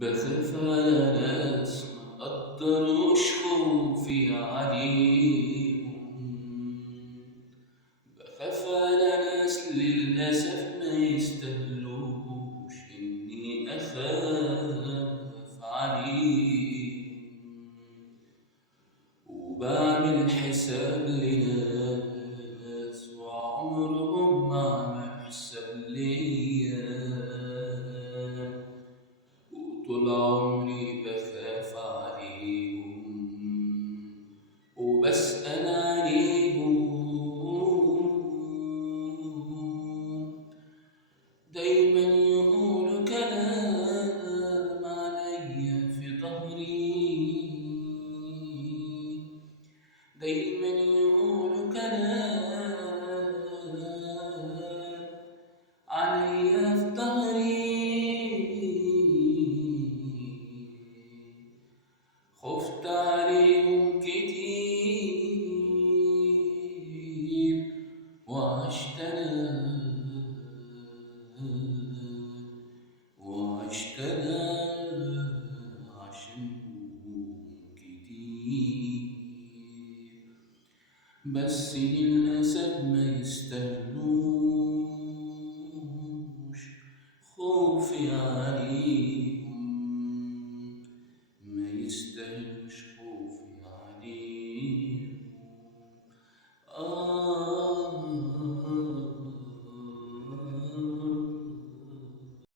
بخاف على ناس ما قدروش خوفي عليهم. بخاف على ناس للأسف ما يستاهلوش إني أخاف عليهم. وبعمل حساب لناس وعمرهم ما عملوا حساب ليا، طول عمري بخاف عليهم وبسأل عليهم. دايما يقولوا كلام عليا في ظهري، دايما يقولوا كلام عليا في ظهري. خفت عليهم كتير وعشت أنا عشانهم كتير، بس للأسف ما يستاهلوش خوفي عليهم، ما يستاهلوش.